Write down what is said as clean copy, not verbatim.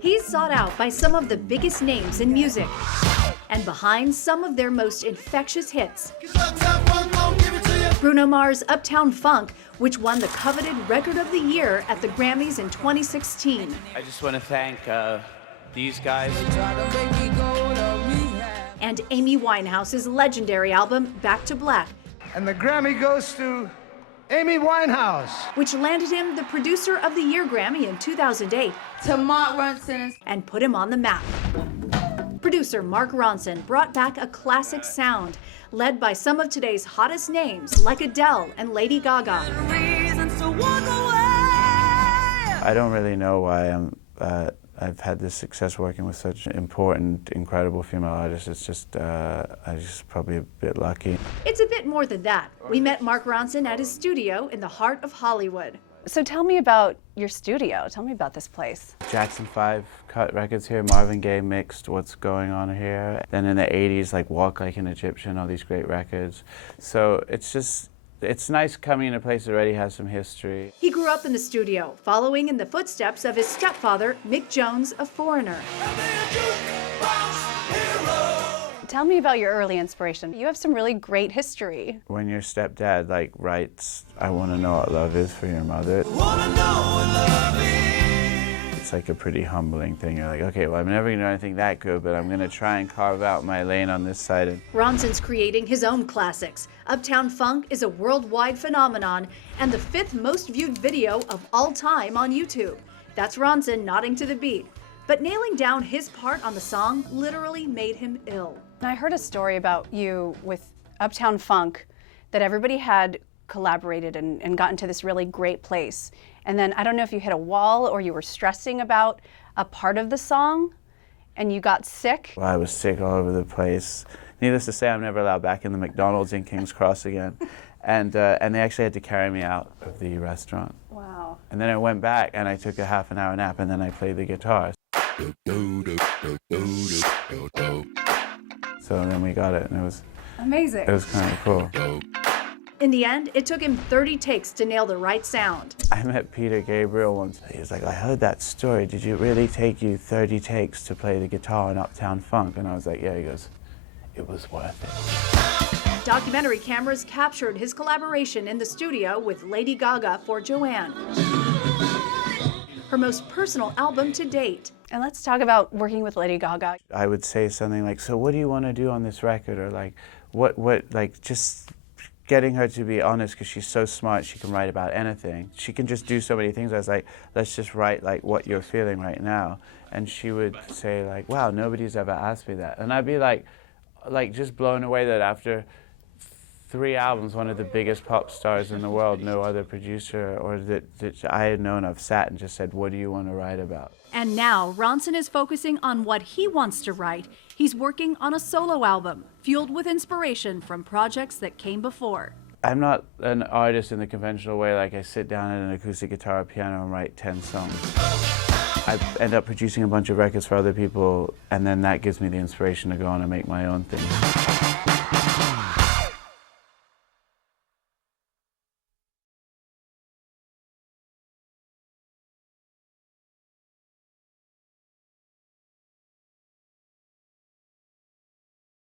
He's sought out by some of the biggest names in music and behind some of their most infectious hits. Bruno Mars' Uptown Funk, which won the coveted Record of the Year at the Grammys in 2016. I just want to thank these guys. And Amy Winehouse's legendary album, Back to Black. And the Grammy goes to Amy Winehouse, which landed him the Producer of the Year Grammy in 2008. To Mark Ronson. And put him on the map. Producer Mark Ronson brought back a classic sound, led by some of today's hottest names like Adele and Lady Gaga. I don't really know why I've had this success working with such important, incredible female artists. It's just, I'm just probably a bit lucky. It's a bit more than that. We met Mark Ronson at his studio in the heart of Hollywood. So tell me about your studio. Tell me about this place. Jackson 5 cut records here. Marvin Gaye mixed What's Going On Here. Then in the 80s, like Walk Like an Egyptian, all these great records. So it's just, it's nice coming in a place that already has some history. He grew up in the studio, following in the footsteps of his stepfather, Mick Jones, a Foreigner. Tell me about your early inspiration. You have some really great history. When your stepdad like writes, "I want to know what love is" for your mother, it's like a pretty humbling thing. You're like, okay, well, I'm never gonna do anything that good, but I'm gonna try and carve out my lane on this side. Ronson's creating his own classics. Uptown Funk is a worldwide phenomenon and the 5th most viewed video of all time on YouTube. That's Ronson nodding to the beat. But nailing down his part on the song literally made him ill. I heard a story about you with Uptown Funk, that everybody had collaborated and gotten to this really great place. And then I don't know if you hit a wall or you were stressing about a part of the song and you got sick. Well, I was sick all over the place. Needless to say, I'm never allowed back in the McDonald's in King's Cross again. And they actually had to carry me out of the restaurant. Wow. And then I went back and I took a half-an-hour nap and then I played the guitar. So then we got it and it was amazing. It was kind of cool. In the end, it took him 30 takes to nail the right sound. I met Peter Gabriel once. He was like, I heard that story. Did it really take you 30 takes to play the guitar in Uptown Funk? And I was like, yeah. He goes, it was worth it. Documentary cameras captured his collaboration in the studio with Lady Gaga for Joanne, her most personal album to date. And let's talk about working with Lady Gaga. I would say something like, so what do you want to do on this record? Or like, what, like just getting her to be honest, because she's so smart, she can write about anything. She can just do so many things. I was like, let's just write like what you're feeling right now. And she would say like, wow, nobody's ever asked me that. And I'd be like just blown away that after 3 albums, one of the biggest pop stars in the world, no other producer or that I had known of sat and just said, what do you want to write about? And now Ronson is focusing on what he wants to write. He's working on a solo album, fueled with inspiration from projects that came before. I'm not an artist in the conventional way, like I sit down at an acoustic guitar or piano and write 10 songs. I end up producing a bunch of records for other people, and then that gives me the inspiration to go on and make my own thing.